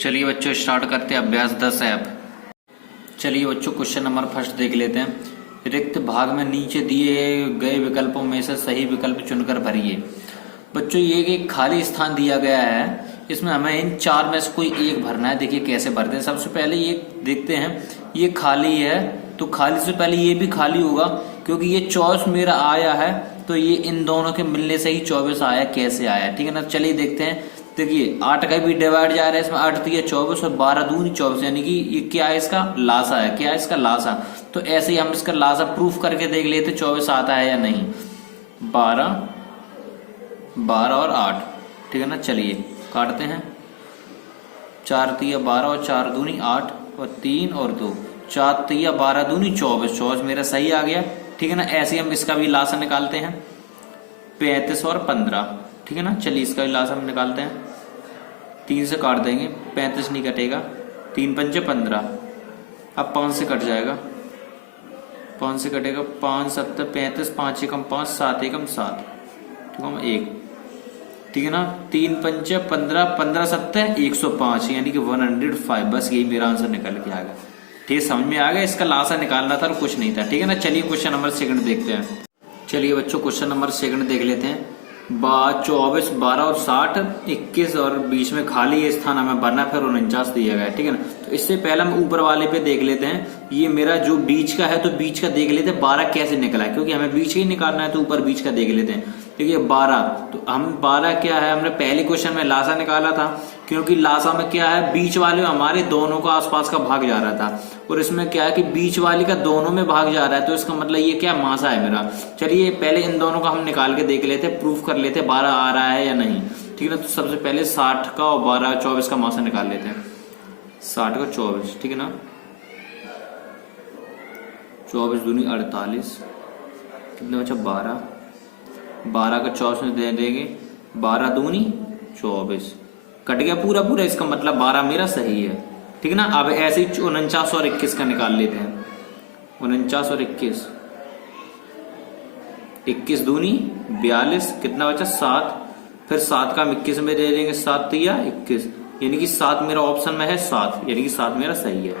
चलिए बच्चों स्टार्ट करते हैं अभ्यास 10 ऐप। चलिए बच्चों क्वेश्चन नंबर फर्स्ट देख लेते हैं। रिक्त भाग में नीचे दिए गए विकल्पों में से सही विकल्प चुनकर भरिए। बच्चों ये एक खाली स्थान दिया गया है, इसमें हमें इन चार में से कोई एक भरना है। देखिए कैसे भरते हैं। सबसे पहले ये देखते हैं, ये खाली है तो खाली से पहले ये भी खाली होगा, क्योंकि ये 24 मेरा आया है तो ये इन दोनों के मिलने से ही 24 आया। कैसे आया, ठीक है ना। चलिए देखते हैं। देखिए 8 का भी डिवाइड जा रहा है, इसमें 8 दिया 24 और 12 दूनी 24, यानी कि ये क्या है, इसका लासा है। क्या है इसका लासा। तो ऐसे ही हम इसका लासा प्रूफ करके देख लेते 24 आता है या नहीं। 12 और 8, ठीक है ना। चलिए काटते हैं। 4 तिया 12 और 4 दूनी 8 और 3 और 2, 4 तिया 12 दूनी 24, 24 मेरा सही आ गया, ठीक है ना। ऐसे ही हम इसका भी लासा निकालते हैं। 35 और 15, ठीक है ना। चलिए इसका भी लासा हम निकालते हैं। 3 से काट देंगे, 35 नहीं कटेगा। 3 पंचे 15, अब 5 से कट जाएगा। 5 से कटेगा, 5 7 35, 5 एकम 5, 7 एकम 7, ठीक है 1, ठीक है ना। 3 पंचे 15, 15 7 105, यानी कि 105। बस यही मेरा आंसर निकल के आ गया। ठीक है, समझ में आ गया। इसका लासा निकालना था और कुछ नहीं था, ठीक है ना। चलिए क्वेश्चन नंबर सेकंड देखते हैं। चलिए बच्चों क्वेश्चन नंबर सेकंड देख लेते हैं। 24 12 और 60 21 और बीच में खाली ये स्थान हमें भरना, फिर 49 दिया गया है, ठीक है ना। तो इससे पहले हम ऊपर वाले पे देख लेते हैं। ये मेरा जो बीच का है तो बीच का देख लेते हैं 12 कैसे निकला है, क्योंकि हमें बीच का ही निकालना है तो ऊपर बीच का देख लेते हैं। देखिए 12, तो हम 12 क्या है, हमने पहले क्वेश्चन में लासा निकाला था, क्योंकि लासा में क्या है, बीच वाले हमारे दोनों का आसपास का भाग जा रहा था, और इसमें क्या है कि बीच वाले का दोनों में भाग जा रहा है, तो इसका मतलब ये क्या मासा है मेरा। चलिए पहले इन दोनों का हम निकाल के देख लेते, प्रूफ कर लेते 12 आ रहा है या नहीं, ठीक है ना। तो सबसे पहले 60 का और 12 24 का मासा निकाल लेते हैं। 60 का 24, ठीक है ना। 24 दूनी 48, कितने बचा 12, 12 का 24 में दे देंगे, 12 दूनी 24, कट गया पूरा पूरा। इसका मतलब 12 मेरा सही है, ठीक है ना। अब ऐसे ही 49 और 21 का निकाल लेते हैं। 49 और 21, 21 दूनी 42, कितना बचा 7, फिर 7 का हम 21 में दे देंगे, 7 तिया 21, यानी कि 7 मेरा ऑप्शन में है 7, यानी कि 7 मेरा सही है।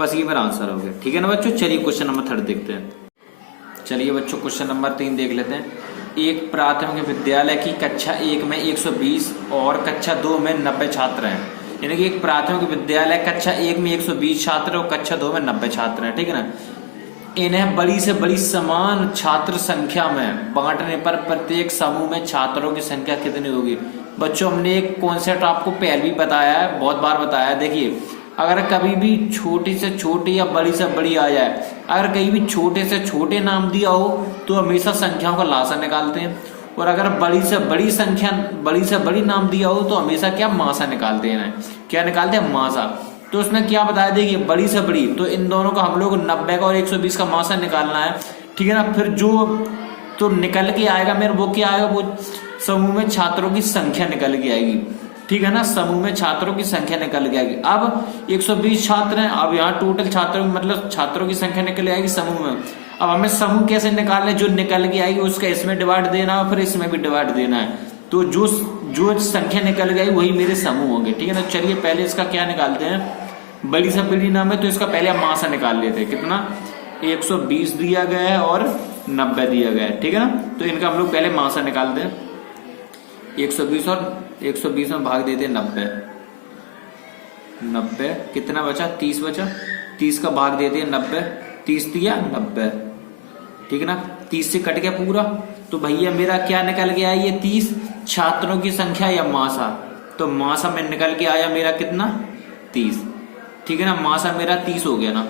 बस ये मेरा आंसर हो गया, ठीक है ना बच्चों। चलिए क्वेश्चन नंबर 3 देखते हैं। चलिए बच्चों क्वेश्चन नंबर 3 देख लेते हैं। एक प्राथमिक विद्यालय की कक्षा 1 में 120 और कक्षा 2 में 90 छात्र हैं, यानी कि एक प्राथमिक विद्यालय कक्षा 1 में 120 छात्र और कक्षा 2 में 90 छात्र हैं, ठीक है ना। इन्हें बड़ी से बड़ी समान छात्र संख्या में बांटने पर प्रत्येक समूह में छात्रों की संख्या कितनी होगी। बच्चों हमने एक कॉन्सेप्ट आपको पहले भी बताया है, बहुत बार बताया है। देखिए अगर कभी भी छोटी से छोटी या बड़ी से बड़ी आ जाए, अगर कहीं भी छोटे से छोटे नाम दिया हो तो हमेशा संख्याओं का लासा निकालते हैं, और अगर बड़ी से बड़ी संख्या, बड़ी से बड़ी नाम दिया हो तो हमेशा क्या मासा निकालते हैं। क्या निकालते हैं, मासा। तो उसमें क्या बताया, देखिए बड़ी से बड़ी, तो इन दोनों का हम लोग 90 का और 120 का मासा निकालना है, ठीक है ना। फिर जो तो निकल के आएगा मेरे, वो क्या आएगा, वो समूह में छात्रों की संख्या निकल के आएगी, ठीक है ना। समूह में छात्रों की संख्या निकल के आएगी। अब 120 छात्र हैं, अब यहाँ टोटल छात्रों मतलब छात्रों की संख्या निकल आएगी समूह में। अब हमें समूह कैसे निकालना, जो निकल के आएगी उसका इसमें डिवाइड देना है, फिर इसमें भी डिवाइड देना है। तो जो संख्या निकल गई वही मेरे समूह होंगे, ठीक है ना। चलिए पहले इसका क्या निकालते हैं, बड़ी से बड़ी नाम है तो इसका पहले हम मासा निकाल लेते हैं। कितना, 120 दिया गया है और 90 दिया गया है, ठीक है ना। तो इनका हम लोग पहले मासा निकालते हैं। 120 और 120 में भाग देते हैं 90, 90 कितना बचा, 30 बचा। 30 का भाग देते हैं 90, 30 दिया 90, ठीक है ना। 30 से कट गया पूरा, तो भैया मेरा क्या निकल गया, ये 30 छात्रों की संख्या या मासा। तो मासा में निकल के आया मेरा कितना, 30, ठीक है ना। मासा मेरा 30 हो गया ना,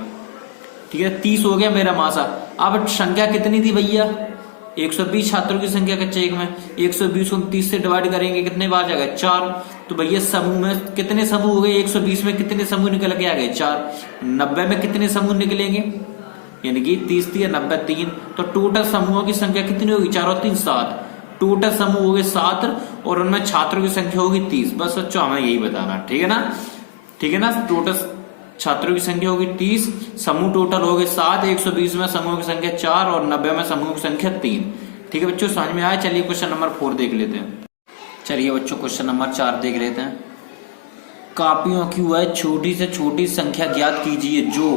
ठीक है, 30 हो गया मेरा मासा। अब संख्या कितनी थी भैया, 120 छात्रों की संख्या कक्षा 1 में, 120 को 30 से डिवाइड करेंगे, कितने बार जाएगा 4। तो भैया समूह में कितने समूह हो गए, 120 में कितने समूह निकल के आ गए 4। 90 में कितने समूह निकलेंगे, यानी कि 30 या 90 3, तो टोटल समूहों की संख्या कितनी होगी, 4 और 3 7। टोटल समूह हो गए 7 और उनमें छात्रों की संख्या होगी 30। बस बच्चों हमें यही बताना, ठीक है ना, ठीक है ना। टोटल छात्रों की संख्या होगी 30, समूह टोटल हो गए 7, 120 में समूह की संख्या 4 और 90 में समूह की संख्या 3, ठीक है बच्चों, समझ में आया। चलिए क्वेश्चन नंबर 4 देख लेते हैं। चलिए बच्चों क्वेश्चन नंबर 4 देख लेते हैं। कापियों की वह छोटी से छोटी संख्या ज्ञात कीजिए जो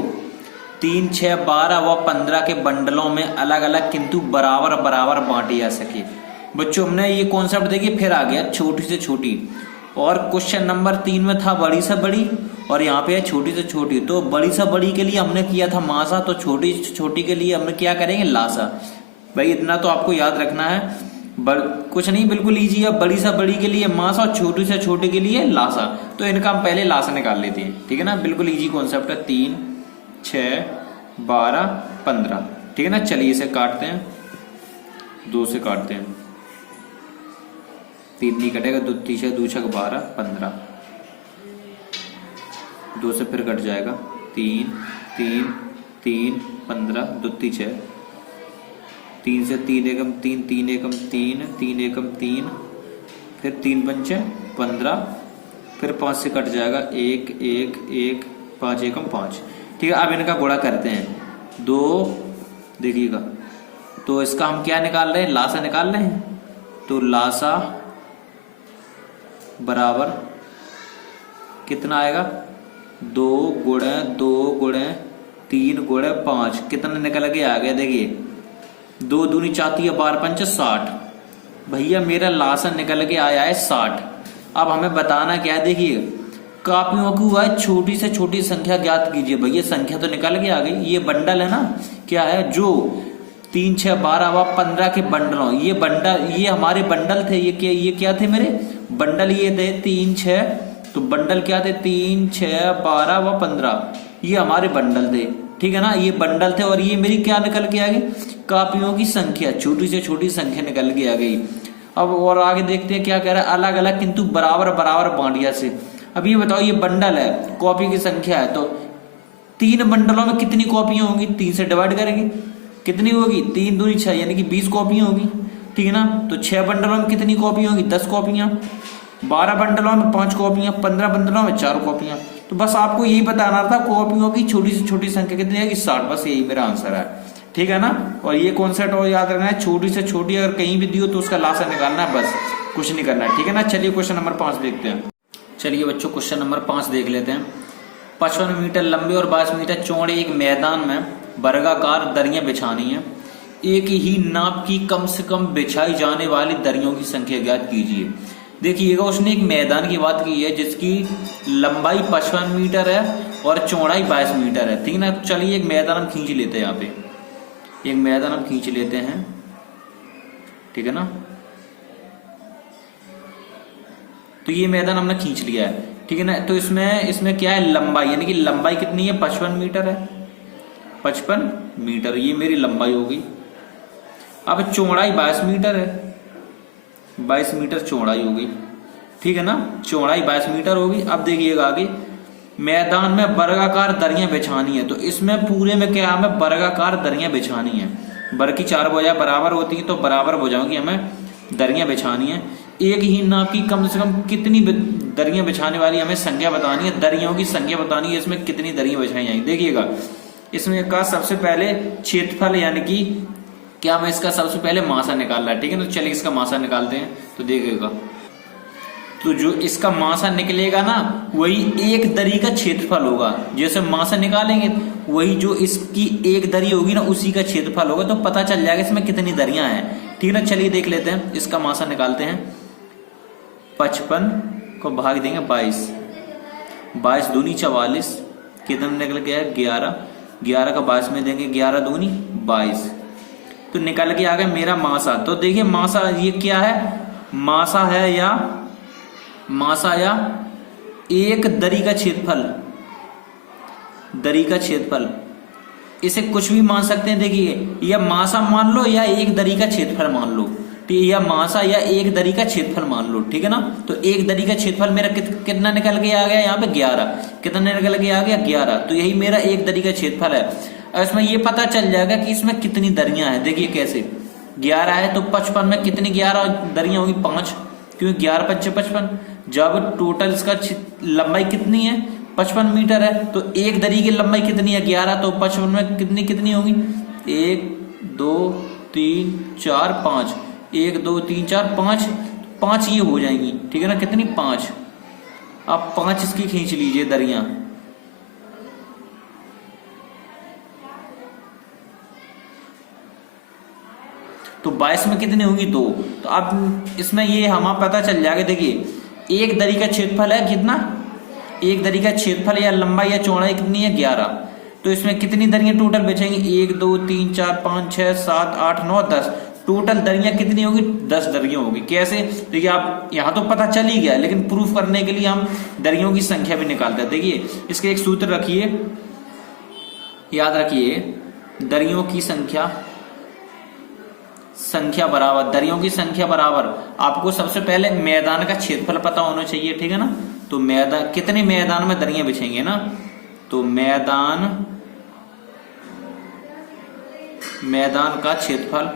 3, 6, 12 व 15 के बंडलों में अलग अलग किंतु बराबर बराबर बांटी जा सके। बच्चों हमने ये कॉन्सेप्ट देखिए, फिर आ गया छोटी से छोटी, और क्वेश्चन नंबर 3 में था बड़ी से बड़ी, और यहाँ पे है छोटी से छोटी। तो बड़ी से बड़ी के लिए हमने किया था मासा, तो छोटी से छोटी के लिए हमने क्या करेंगे, लासा। भाई इतना तो आपको याद रखना है, कुछ नहीं, बिल्कुल इजी है। बड़ी से बड़ी के लिए मासा और छोटी से छोटी के लिए लासा। तो इनका हम पहले लासा निकाल लेते हैं, ठीक है ना, बिल्कुल इजी कॉन्सेप्ट है। 3, 6, 12, 15, ठीक है ना। चलिए इसे काटते हैं, 2 से काटते हैं, 3 नहीं कटेगा, 2 3 2 6 12 15, 2 से फिर कट जाएगा, 3 3 3 15, 2 3 6, 3 से 3 एकम 3, 3 एकम 3, 3 एकम 3, फिर 3 पंचे 15, फिर 5 से कट जाएगा, 1 1 1, 5 एकम 5, ठीक है। अब इनका गुणा करते हैं, 2 देखिएगा, तो इसका हम क्या निकाल रहे हैं, लासा निकाल रहे हैं। तो लासा बराबर कितना आएगा, 2 गुणे 2 गुणे 3 गुणे 5, कितना निकल के आ गया, देखिए 2 दूनी 4 12 5 60। भैया मेरा लासन निकल के आया है 60। अब हमें बताना क्या है, देखिए कापियों की वह छोटी से छोटी संख्या ज्ञात कीजिए। भैया संख्या तो निकल के आ गई, ये बंडल है ना, क्या है, जो 3, 6, 12 व 15 के बंडलों, ये बंडल, ये हमारे बंडल थे, ये क्या थे मेरे बंडल, ये थे 3 6, तो बंडल क्या थे, 3 6 12 व 15, ये हमारे बंडल थे, ठीक है ना, ये बंडल थे। और ये मेरी क्या निकल के आ गई, कापियों की संख्या, छोटी से छोटी संख्या निकल के आ गई। अब और आगे देखते हैं क्या कह रहा है, अलग अलग किंतु बराबर बराबर बांटिया से। अब ये बताओ, ये बंडल है, कॉपी की संख्या है, तो 3 बंडलों में कितनी कॉपियां होंगी, 3 से डिवाइड करेंगे, कितनी होगी, 3 दूनी 6, यानी कि 20 कॉपियां होगी, ठीक है ना। तो 6 बंडलों में कितनी कॉपियां होंगी, 10 कॉपियां, 12 बंडलों में 5 कॉपियां, 15 बंडलों में 4 कॉपियां। तो बस आपको यही बताना था, कॉपियों की छोटी से छोटी संख्या कितनी है, 60, बस यही मेरा आंसर है, ठीक है ना। और ये कॉन्सेप्ट और याद रखना है, छोटी से छोटी अगर कहीं भी दी हो तो उसका लासा निकालना है, बस कुछ नहीं करना है, ठीक है ना। चलिए क्वेश्चन नंबर 5 देखते हैं। चलिए बच्चों क्वेश्चन नंबर 5 देख लेते हैं। 55 मीटर लंबे और 22 मीटर चौड़े एक मैदान में वर्गाकार दरियां बिछानी है। एक ही नाप की कम से कम बिछाई जाने वाली दरियों की संख्या ज्ञात कीजिए। देखिएगा, उसने एक मैदान की बात की है जिसकी लंबाई 55 मीटर है और चौड़ाई 22 मीटर है, ठीक है ना। चलिए एक मैदान हम खींच लेते हैं, यहाँ पे एक मैदान हम खींच लेते हैं, ठीक है ना। तो ये मैदान हमने खींच लिया है, ठीक है ना। तो इसमें क्या है, लंबाई, यानी कि लंबाई कितनी है, 55 मीटर है, 55 मीटर ये मेरी लंबाई होगी। अब चौड़ाई 22 मीटर है, 22 मीटर चौड़ाई होगी, ठीक है ना, चौड़ाई 22 मीटर होगी। अब देखिएगा आगे, मैदान में वर्गाकार दरियां बिछानी है, तो इसमें पूरे में क्या हमें वर्गाकार दरियां बिछानी है। वर्ग की 4 भुजाएं बराबर होती हैं, तो बराबर भुजाओं की हमें दरियां बिछानी है। एक ही नाप की कम से कम कितनी दरियां बिछाने वाली हमें संख्या बतानी है, दरियों की संख्या बतानी है, इसमें कितनी दरियां बिछाई जाएंगी। देखिएगा इसमें का सबसे पहले क्षेत्रफल, यानी कि क्या हमें इसका सबसे पहले मासा निकालना है, ठीक है। तो चलिए इसका मासा निकालते हैं। तो देखिएगा, तो जो इसका मासा निकलेगा ना, वही एक दरी का क्षेत्रफल होगा। जैसे मासा निकालेंगे वही जो इसकी एक दरी होगी ना, उसी का क्षेत्रफल होगा, तो पता चल जाएगा इसमें कितनी दरियां हैं, ठीक है ना। चलिए देख लेते हैं, इसका मासा निकालते हैं। 55 को भाग देंगे 22, 22 दूनी 44, कितना निकल गया है 11, 11 का 22 में देंगे, 11 दूनी 22, तो निकल के आ गया मेरा मासा। तो देखिए मासा ये क्या है, मासा है या एक दरी का क्षेत्रफल, दरी का क्षेत्रफल, इसे कुछ भी मान सकते हैं। देखिए या मासा मान लो या एक दरी का क्षेत्रफल मान लो, ठीक है, या मासा या एक दरी का क्षेत्रफल मान लो, ठीक है ना। तो एक दरी का क्षेत्रफल मेरा कितना निकल के आ गया, यहाँ पे 11, कितना निकल के आ गया 11, तो यही मेरा एक दरी का क्षेत्रफल है। इसमें ये पता चल जाएगा कि इसमें कितनी दरियां हैं। देखिए कैसे, 11 है तो 55 में कितनी 11 दरियां होगी, 5, क्योंकि 11 5 55। जब टोटल इसका लंबाई कितनी है, 55 मीटर है, तो एक दरी की लंबाई कितनी है 11, तो 55 में कितनी होगी, 1 2 3 4 5, 1 2 3 4 5, 5 ये हो जाएंगी, ठीक है ना। कितनी, 5, अब 5 इसकी खींच लीजिए दरियां, तो 22 में कितनी होगी 2। तो अब इसमें ये हमें पता चल जाएगा। देखिए एक दरी का क्षेत्रफल है कितना, एक दरी का क्षेत्रफल या लंबाई या चौड़ाई कितनी है 11। तो इसमें कितनी दरियां टोटल बचेंगी, 1 2 3 4 5 6 7 8 9 10। टोटल दरियां कितनी होगी, 10 दरियां होगी। कैसे, देखिए आप यहाँ तो पता चल ही गया, लेकिन प्रूफ करने के लिए हम दरियों की संख्या भी निकालते हैं। देखिए इसके एक सूत्र रखिए, याद रखिए, दरियों की संख्या बराबर, दरियों की संख्या बराबर, आपको सबसे पहले मैदान का क्षेत्रफल पता होना चाहिए, ठीक है ना। तो मैदान, कितने मैदान में दरियां बिछेंगे ना, तो मैदान का क्षेत्रफल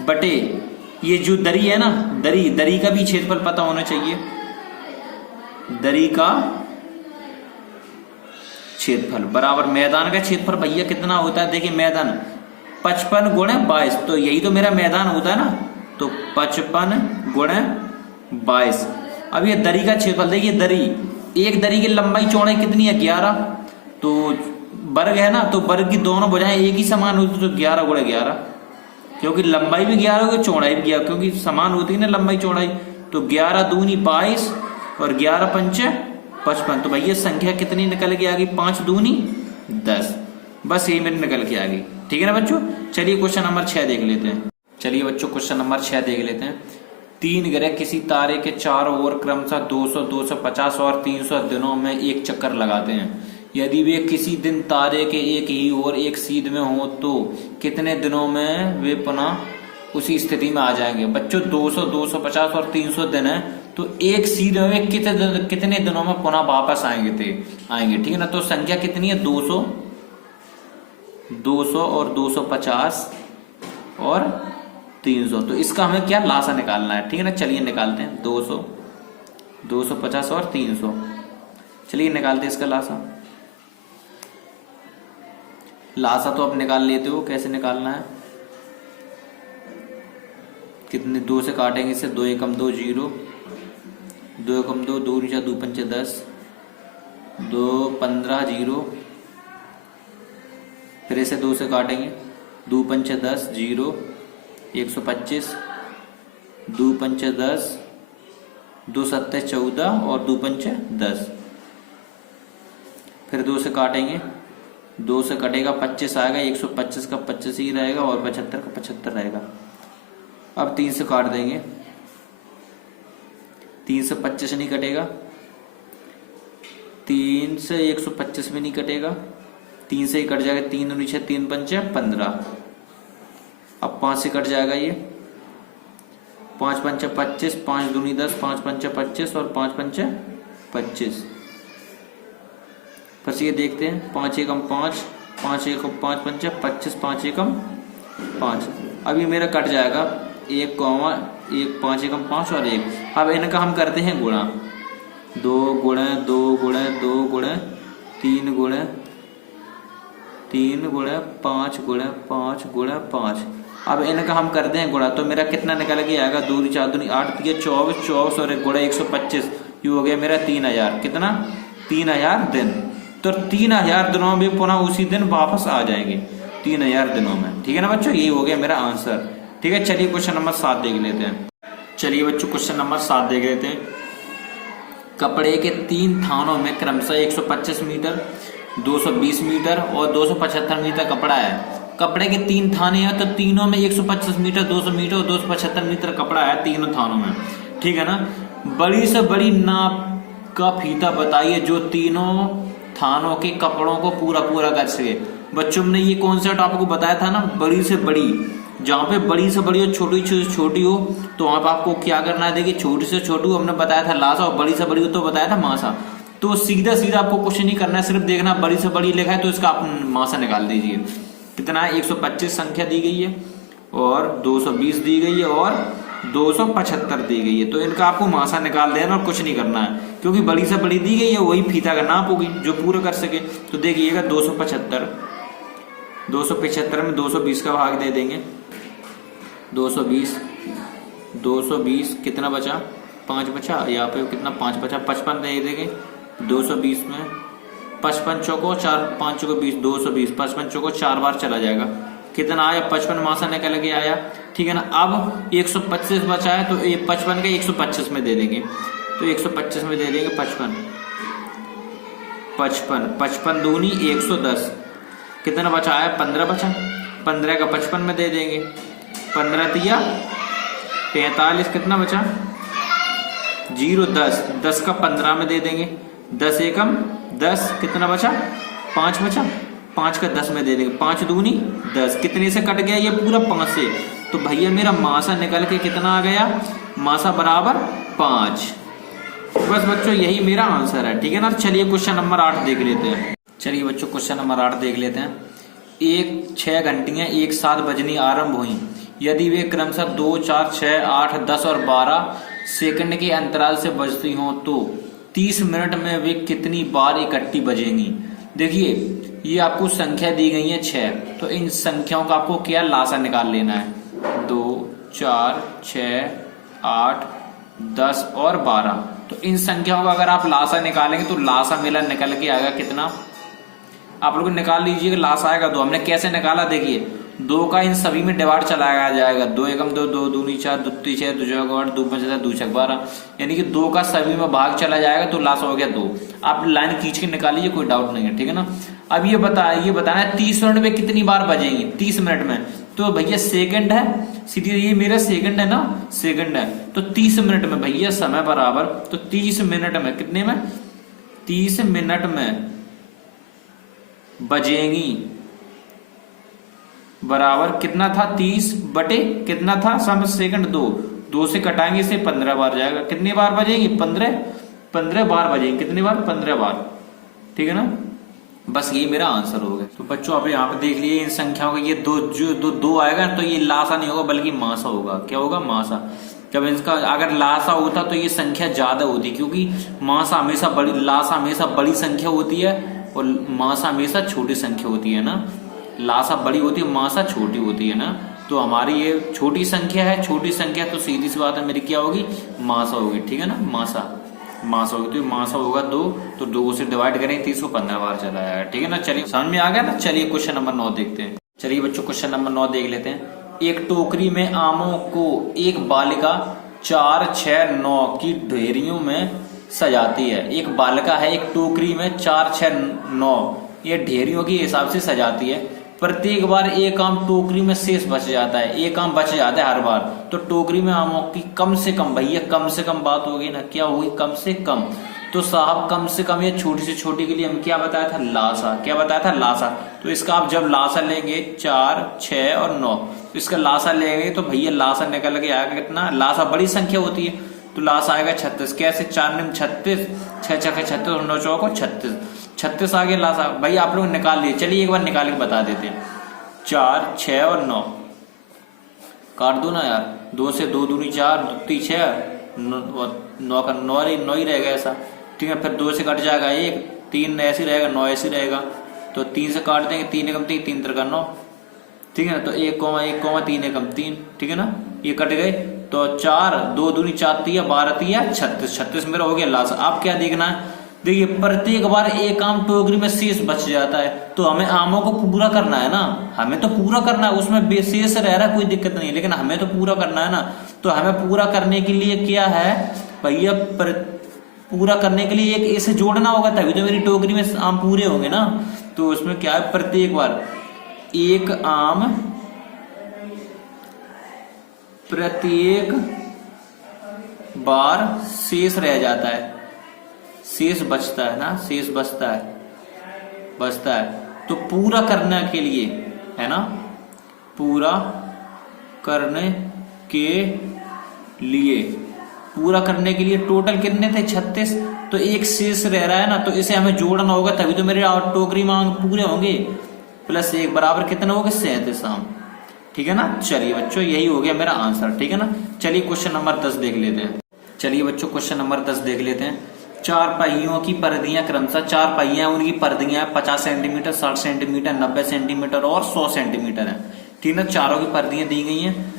बटे ये जो दरी है ना, दरी का भी क्षेत्रफल पता होना चाहिए। दरी का क्षेत्रफल बराबर मैदान का क्षेत्रफल भैया कितना होता है, देखिए मैदान 55 गुणे 22, तो यही तो मेरा मैदान होता है ना, तो 55 गुणे 22। अब ये दरी का क्षेत्रफल, देखिए दरी, एक दरी की लंबाई चौड़ाई कितनी है 11, तो वर्ग है ना, तो वर्ग की दोनों भुजाएं एक ही समान होती, तो 11 गुणे 11, क्योंकि लंबाई भी 11 होगी चौड़ाई भी 11, क्योंकि समान होती है ना लंबाई चौड़ाई। तो 11 दूनी 22 और 11 पंचे 55। तो भैया संख्या कितनी निकल के आ गई, 5 दूनी 10। बस यही मेरी निकल के आ गई, ठीक है ना बच्चों। चलिए क्वेश्चन नंबर 6 देख लेते हैं। चलिए बच्चों क्वेश्चन नंबर 6 देख लेते हैं। 3 ग्रह किसी तारे के चारों ओर क्रमशः 200, 250 और 300 दिनों में एक चक्कर लगाते हैं। यदि वे किसी दिन तारे के एक ही ओर एक सीध में हो तो कितने दिनों में वे पुनः उसी स्थिति में आ जाएंगे। बच्चों 200, 250 और 300 दिन है, तो एक सीध में कितने दिनों में पुनः वापस आएंगे, ठीक है ना। तो संख्या कितनी है, 200 और 250 और 300। तो इसका हमें क्या लासा निकालना है, ठीक है ना। चलिए निकालते हैं, 200, 250 और 300। चलिए निकालते हैं इसका लासा तो आप निकाल लेते हो, कैसे निकालना है, कितने 2 से काटेंगे इसे, 2 एकम 2 0, 2 एकम 2 2 नीचा 2 पंचे 10, 2 15 0, फिर इसे 2 से काटेंगे, 2 पंचे 10 0, 125, 2 पंचे 10, 2 सत्ते 14 और 2 पंचे 10। फिर 2 से काटेंगे, 2 से कटेगा 25 आएगा, 125 का 25 ही रहेगा और 75 का 75 रहेगा। अब 3 से काट देंगे, 3 से 25 नहीं कटेगा, 3 से 125 में नहीं कटेगा, 3 से ही कट जाएगा, 3 नीचे 3 पंचे 15। अब 5 से कट जाएगा ये, 5 पंचे 25, 5 दूनी 10, 5 पंचे 25 और 5 पंचे 25। फिर से ये देखते हैं, 5 एकम 5, 5 एकम 5 पंचे 25, 5 एकम 5। अब ये मेरा कट जाएगा, 1 5 एकम 5 और 1। अब इनका हम करते हैं गुणा, 2 गुणे 2 गुणे 2 गुणे 3 गुणे 3 गुणे 5 गुणे 5 गुणे 5। अब इनका हम करते हैं गुणा, तो मेरा कितना निकल के आएगा, 2 4 दूनी 8 3 24, 24 और 1 गुणे 125, ये हो गया मेरा 3000। कितना, 3000 दिन। तो 3000 दिनों में पुनः उसी दिन वापस आ जाएंगे, 3000 दिनों में, ठीक है ना बच्चों। ये हो गया मेरा आंसर, ठीक है। चलिए क्वेश्चन नंबर 7 देख लेते हैं। चलिए बच्चों क्वेश्चन नंबर 7 देख लेते हैं। कपड़े के 3 थानों में क्रमशः 125 मीटर, 220 मीटर और 275 मीटर कपड़ा है। कपड़े के 3 थाने हैं, तो तीनों में 125 मीटर, 200 मीटर और 275 मीटर कपड़ा है तीनों थानों में, ठीक है ना। बड़ी से बड़ी नाप का फीता बताइए जो तीनों थानों के कपड़ों को पूरा कर सके। बच्चों ने ये कॉन्सेप्ट आपको बताया था ना, बड़ी से बड़ी, जहाँ पे बड़ी से बड़ी और छोटी से छोटी हो, तो वहां पे आपको क्या करना है, देखिए छोटी से छोटी हमने बताया था लासा, और बड़ी से बड़ी तो बताया था मासा। तो सीधा आपको कुछ नहीं करना है, सिर्फ देखना बड़ी से बड़ी लिखा है तो इसका आप मासा निकाल दीजिए। कितना है, 125 संख्या दी गई है और 220 दी गई है और 275 दी गई है। तो इनका आपको मासा निकाल देना और कुछ नहीं करना है, क्योंकि बड़ी से बड़ी दी गई है, वही फीता का नाप होगी जो पूरा कर सके। तो देखिएगा 275 में 220 का भाग दे देंगे, 220 कितना बचा 5 बचा, यहाँ पे कितना 5 बचा, 55 दे देंगे 220 में, 55 चौको 4, 5 चौको 20, 220, 55 चौको 4 बार चला जाएगा, कितना आया 55 मासा निकल के आया। ठीक है ना। अब 125 बचा है तो ये 55 का 125 में दे देंगे, तो 125 में दे देंगे 55, 55 दूनी 110, कितना बचा है 15 बचा, 15 का 55 में दे देंगे, 15 तिया 45, कितना बचा 0, 10, 10 का 15 में दे देंगे, 10 एकम 10, कितना बचा 5 बचा, 5 का 10 में दे देंगे, 5 दूनी 10, कितने से कट गया ये पूरा 5 से, तो भैया मेरा मासा निकल के कितना आ गया, मासा बराबर 5। बस बच्चों यही मेरा आंसर है। ठीक है ना। चलिए क्वेश्चन नंबर 8 देख लेते हैं। चलिए बच्चों क्वेश्चन नंबर 8 देख लेते हैं। 6 घंटियां एक साथ बजनी आरंभ हुई, यदि वे क्रमशः 2, 4, 6, 8, 10 और 12 सेकंड के अंतराल से बजती हों तो 30 मिनट में वे कितनी बार इकट्ठी बजेंगी। देखिए ये आपको संख्या दी गई है 6, तो इन संख्याओं का आपको क्या लासा निकाल लेना है, 2, 4, 6, 8, 10 और 12। तो इन संख्याओं का अगर आप लासा निकालेंगे तो लासा मेरा निकल के आएगा कितना, आप लोग निकाल लीजिएगा, लासा आएगा 2। हमने कैसे निकाला, देखिए 2 का इन सभी में डिवाइड चलाया जाएगा, 2 एकम 2, 2 दूनी 4, 2 तीन 6, 2 चौक 8, 2 पंच 2 छक 12, यानी कि 2 का सभी में भाग चला जाएगा तो लासा हो गया 2। आप लाइन खींच के निकाल लीजिए, कोई डाउट नहीं है। ठीक है ना। अब ये बताना है 30 मिनट में कितनी बार बजेंगी, 30 मिनट में, तो भैया सेकंड है, सीधी ये मेरा सेकंड है ना, सेकंड है, तो 30 मिनट में भैया समय बराबर, तो 30 मिनट में कितने में, 30 मिनट में बजेंगी बराबर कितना था, 30 बटे कितना था समय सेकंड 2, 2 से कटाएंगे इसे 15 बार जाएगा, कितनी बार बजेंगी 15 बार बजेंगी, कितनी बार 15 बार। ठीक है ना। बस ये मेरा आंसर हो गया। तो बच्चों आप यहाँ पे देख लिए इन संख्याओं का, ये दो आएगा तो ये लासा नहीं होगा बल्कि मासा होगा। क्या होगा, मासा। जब इसका अगर लासा होता तो ये संख्या ज्यादा होती, क्योंकि लासा हमेशा बड़ी संख्या होती है और मासा हमेशा छोटी संख्या होती है ना। लासा बड़ी होती है, मासा छोटी होती है ना। तो हमारी ये छोटी संख्या है, छोटी संख्या तो सीधी सी बात है मेरी क्या होगी, मासा होगी। ठीक है ना, मासा होगी, तो मासा होगा 2, तो 2 से डिवाइड करेंगे 30 को 15 बार चला जाएगा। ठीक है ना। चलिए समझ में आ गया ना। चलिए क्वेश्चन नंबर 9 देखते हैं। चलिए बच्चों क्वेश्चन नंबर 9 देख लेते हैं। एक टोकरी में आमों को एक बालिका 4, 6, 9 की ढेरियों में सजाती है। एक बालिका है, एक टोकरी में 4, 6, 9 ये ढेरियों के हिसाब से सजाती है। प्रत्येक बार एक आम टोकरी में शेष बच जाता है, एक आम बच जाता है हर बार। तो टोकरी में आमों की कम से कम, भैया कम से कम बात होगी ना, क्या होगी, कम से कम। तो साहब कम से कम ये छोटी से छोटी के लिए हम क्या बताया था, लासा। क्या बताया था, लासा। तो इसका आप जब लासा लेंगे 4, 6 और 9, तो इसका लासा लेंगे तो भैया लासा निकल के आएगा कितना, लासा बड़ी संख्या होती है तो लासा आएगा 36। कैसे, 4 निम 36, 6 छक्के 36 और 9 चौको 36, 36 आ गया लासा। भाई आप लोग निकाल लिए, चलिए एक बार निकाल के बता देते हैं। 4, 6 और 9 काट दो ना यार, 2 से 2 दूनी 4, 2 तीन 6, 9 का 9 ही रहेगा ऐसा। ठीक है, फिर 2 से कट जाएगा 1, 3 ऐसे रहेगा, 9 ऐसे रहेगा, तो 3 से काट देंगे, 3 एकम 3, 3 3 9। ठीक है ना। तो 1, 1, 3 एकम 3। ठीक है ना, ये कट गए तो 4, 2 दूनी 4 तिया 12 तिया 36, 36 मेरा हो गया लासा। आप क्या देखना है, देखिए प्रत्येक बार एक आम टोकरी में शेष बच जाता है, तो हमें आमों को पूरा करना है ना, हमें तो पूरा करना है, उसमें शेष रह रहा है कोई दिक्कत नहीं, लेकिन हमें तो पूरा करना है ना। तो हमें पूरा करने के लिए क्या है भैया, पूरा करने के लिए एक ऐसे जोड़ना होगा, तभी तो मेरी टोकरी में आम पूरे होंगे ना। तो उसमें क्या है, प्रत्येक बार एक आम, प्रत्येक बार शेष रह जाता है, शेष बचता है ना, शेष बचता है। तो पूरा करने के लिए है ना, पूरा करने के लिए टोटल कितने थे, 36। तो एक शेष रह रहा है ना, तो इसे हमें जोड़ना होगा, तभी तो मेरे टोकरी में आम पूरे होंगे। प्लस 1 बराबर कितना हो गया, 37 आम। ठीक है ना। चलिए बच्चों यही हो गया मेरा आंसर। ठीक है ना। चलिए क्वेश्चन नंबर 10 देख लेते हैं। चलिए बच्चों क्वेश्चन नंबर 10 देख लेते हैं। 4 पहियों की परिधियां क्रमशः, 4 पहियां उनकी परिधियां 50 सेंटीमीटर, 60 सेंटीमीटर, 90 सेंटीमीटर और 100 सेंटीमीटर है। ठीक है ना। चारों की परिधियां दी गई हैं,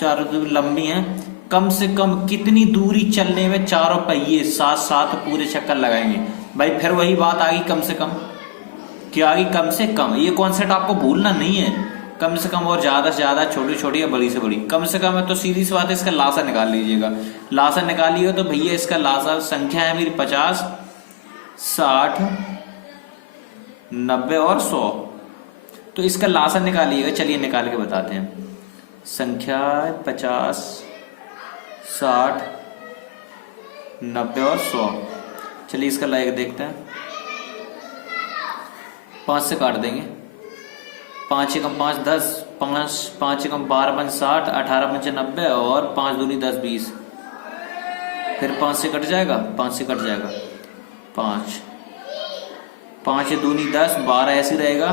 चारों लंबी हैं, कम से कम कितनी दूरी चलने में चारों पहिए साथ साथ पूरे चक्कर लगाएंगे। भाई फिर वही बात आ गई, कम से कम क्या आ गई, कम से कम। ये कॉन्सेप्ट आपको भूलना नहीं है, कम से कम और ज्यादा से ज्यादा, छोटी छोटी या बड़ी से बड़ी। कम से कम है तो सीधी सी बात है, इसका लासा निकाल लीजिएगा। लासा निकालिएगा तो भैया इसका लासा संख्या है मेरी 50, 60, 90 और 100। तो इसका लासा निकालिएगा, चलिए निकाल के बताते हैं। संख्या 50, 60, 90 और 100। चलिए इसका लायक देखते हैं। 5 से काट देंगे, 5 एकम 5 10, 5 एकम 12 5 60, 18 5 90 और 5 दूनी 10 20। फिर 5 से कट जाएगा, 5 से कट जाएगा 5, 5 दूनी 10, 12 ऐसे रहेगा,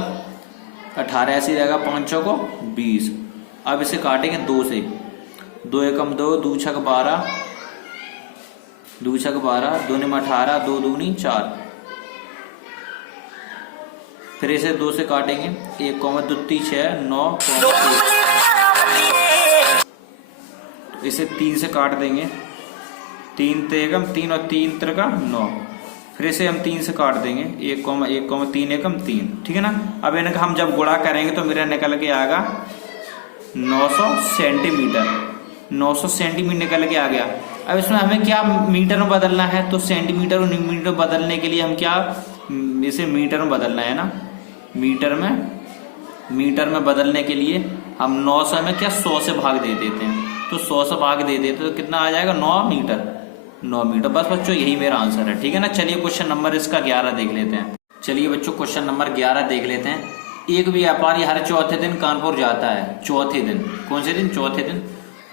18 ऐसे रहेगा, 5 को 20। अब इसे काटेंगे 2 से, 2 एकम 2, 2 छक 12, 2 छक 12, 2 में 18, 2 दूनी 4। फिर इसे 2 से काटेंगे, 1 कॉमा 2 6, 9 इसे 3 से काट देंगे, 3 तेगम 3 और 3 त्रिका 9। फिर इसे हम 3 से काट देंगे, 1 कॉमा 3 एकम 3। ठीक है ना। अब इनका हम जब गुणा करेंगे तो मेरा निकल के आएगा 900 सेंटीमीटर। 900 सेंटीमीटर निकल के आ गया। अब इसमें हमें क्या मीटर में बदलना है, तो सेंटीमीटर और मीटर बदलने के लिए हम क्या, इसे मीटर में बदलना है ना। मीटर में बदलने के लिए हम 900 में क्या 100 से भाग दे देते हैं। तो 100 से भाग दे देते तो कितना आ जाएगा, 9 मीटर। 9 मीटर। बस बच्चों यही मेरा आंसर है। ठीक है ना। चलिए क्वेश्चन नंबर इसका 11 देख लेते हैं। चलिए बच्चों क्वेश्चन नंबर 11 देख लेते हैं। एक व्यापारी हर चौथे दिन कानपुर जाता है। चौथे दिन, कौन से दिन, चौथे दिन।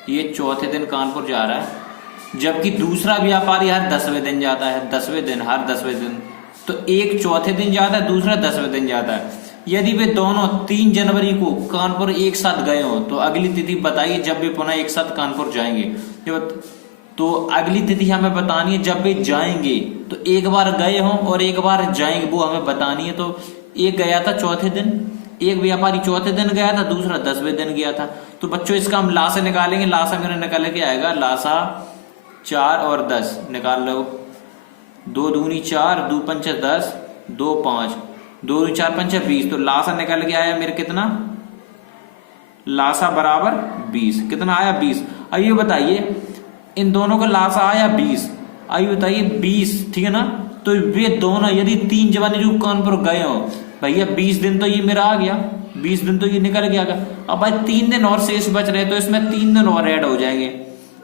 ये चौथे दिन कानपुर जा रहा है, जबकि दूसरा व्यापारी हर 10वें दिन जाता है। 10वें दिन, हर 10वें दिन। तो एक चौथे दिन जाता है, दूसरा 10वें दिन जाता है। यदि वे दोनों 3 जनवरी को कानपुर एक साथ गए हो तो अगली तिथि बताइए जब वे पुनः एक साथ कानपुर जाएंगे। तो अगली तिथि हमें बतानी है जब वे जाएंगे। तो एक बार गए हो और एक बार जाएंगे, वो हमें बतानी है। तो एक गया था चौथे दिन, एक व्यापारी चौथे दिन गया था, दूसरा 10वें दिन गया था। तो बच्चों इसका हम लासा निकालेंगे। लासा मेरा निकल के आएगा, लासा 4 और 10 निकाल लो। 2 दूनी 4, 2 पंच 10, 2 5, 2 4 पंच 20। तो लासा निकल के आया मेरे कितना, लासा बराबर 20। कितना आया, 20। अब ये बताइए इन दोनों का लासा आया 20। आइए बताइए 20, ठीक है ना। तो वे दोनों यदि 3 जवानी जो कानपुर गए हो भैया, 20 दिन तो ये मेरा आ गया, 20 दिन तो ये निकल गया। अब भाई 3 दिन और शेष बच रहे, तो इसमें 3 दिन और ऐड हो जाएंगे।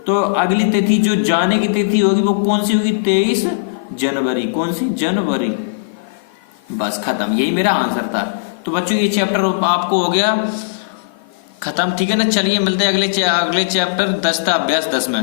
तो अगली तिथि जो जाने की तिथि होगी वो कौन सी होगी, 23 जनवरी। कौन सी, जनवरी। बस खत्म, यही मेरा आंसर था। तो बच्चों ये चैप्टर आपको हो गया खत्म। ठीक है ना। चलिए मिलते हैं अगले चैप्टर 10 था अभ्यास 10 में।